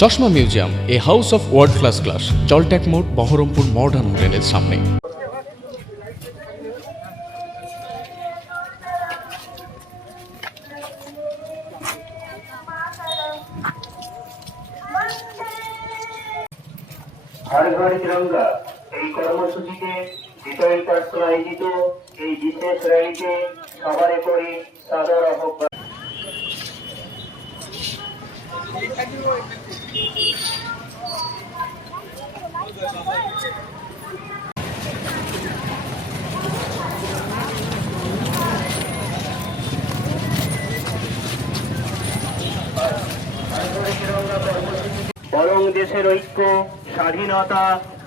চশমা museum, a house of world class, জলট্যাক মোড়, বহরমপুর মডার্ন হোটেলের সামনে। हर घर तिरंगा এই কর্মসূচিতে ডিটেইল পার্সোনাল আয়োজিত এই বিশেষ র্যালিতে সবারে করে সাদর আহ্বান। বরং দেশের ঐক্য, স্বাধীনতা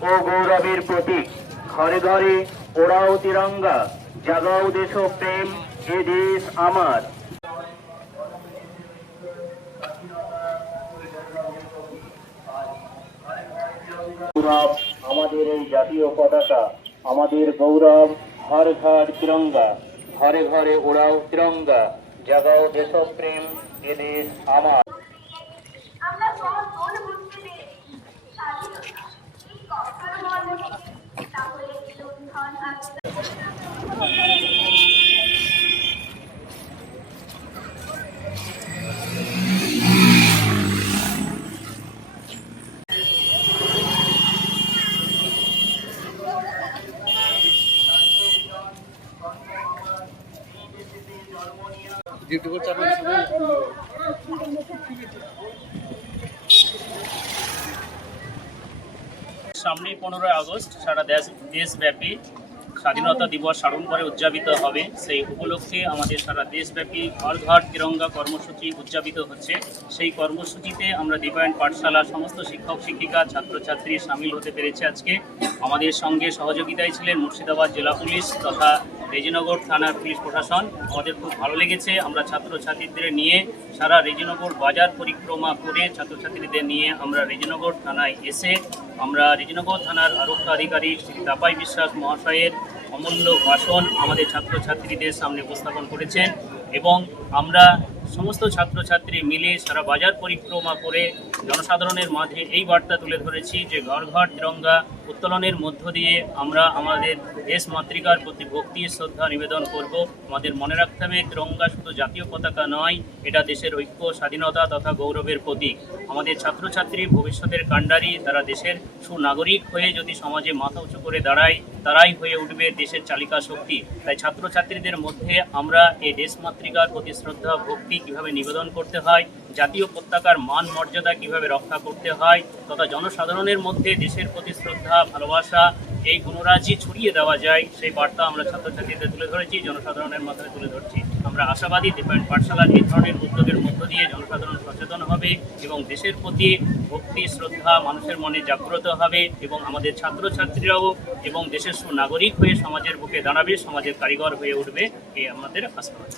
ও গৌরবের প্রতীক। ঘরে ঘরে ওড়াও তিরঙ্গা, জাগাও দেশপ্রেম, এ দেশ আমার। আমাদের এই জাতীয় পতাকা, আমাদের গৌরব। হর ঘর তিরঙ্গা, ঘরে ঘরে ওড়াও তিরঙ্গা, জাগাও দেশপ্রেম, এ দেশ আমার। সামনে 15 আগস্ট সারা দেশব্যাপী স্বাধীনতা দিবস স্মরণ করে উদযাপিত হবে। সেই উপলক্ষে আমাদের সারা দেশব্যাপী ঘর ঘর তিরঙ্গা কর্মসূচি উদযাপিত হচ্ছে। সেই কর্মসূচিতে আমরা দীপায়ন পাঠশালার সমস্ত শিক্ষক শিক্ষিকা ছাত্রছাত্রী সামিল হতে পেরেছে। আজকে আমাদের সঙ্গে সহযোগিতায় ছিলেন মুর্শিদাবাদ জেলা পুলিশ তথা রেজিনগর থানার পুলিশ প্রশাসন। আমাদের খুব ভালো লেগেছে। আমরা ছাত্রছাত্রীদের নিয়ে সারা রেজিনগর বাজার পরিক্রমা করে ছাত্রছাত্রীদের নিয়ে আমরা রেজিনগর থানায় এসে আমরা রেজিনগর থানার আরক্ষা আধিকারিক শ্রী তাপাই বিশ্বাস মহাশয়ের অমূল্য ভাষণ আমাদের ছাত্রছাত্রীদের সামনে উপস্থাপন করেছেন এবং আমরা সমস্ত ছাত্রছাত্রী মিলে সারা বাজার পরিক্রমা করে জনসাধারণের মাঝে এই বার্তা তুলে ধরেছি যে ঘর ঘর তিরঙ্গা উত্তোলনের মধ্য দিয়ে আমরা আমাদের দেশ মাতৃকার প্রতি ভক্তি শ্রদ্ধা নিবেদন করব। আমাদের মনে রাখতে হবে তিরঙ্গা শুধু জাতীয় পতাকা নয়, এটা দেশের ঐক্য, স্বাধীনতা তথা গৌরবের প্রতীক। আমাদের ছাত্রছাত্রী ভবিষ্যতের কাণ্ডারি, তারা দেশের সুনাগরিক হয়ে যদি সমাজে মাথা উঁচু করে দাঁড়ায়, তারাই হয়ে উঠবে দেশের চালিকা শক্তি। তাই ছাত্রছাত্রীদের মধ্যে আমরা এই দেশ মাতৃকার প্রতি শ্রদ্ধা ভক্তি কীভাবে নিবেদন করতে হয়, জাতীয় পতাকার মান মর্যাদা কীভাবে রক্ষা করতে হয় তথা জনসাধারণের মধ্যে দেশের প্রতি শ্রদ্ধা ভালোবাসা এই গুণরাজি ছড়িয়ে দেওয়া যায়, সেই বার্তা আমরা ছাত্রছাত্রীদের তুলে ধরেছি, জনসাধারণের মাধ্যমে তুলে ধরছি। আমরা আশাবাদী দীপায়ন পাঠশালার এই ধরনের উদ্যোগের মধ্য দিয়ে জনসাধারণ সচেতন হবে এবং দেশের প্রতি ভক্তি শ্রদ্ধা মানুষের মনে জাগ্রত হবে এবং আমাদের ছাত্রছাত্রীরাও এবং দেশের সুনাগরিক হয়ে সমাজের বুকে দাঁড়াবে, সমাজের কারিগর হয়ে উঠবে, এই আমাদের আশাবাদ।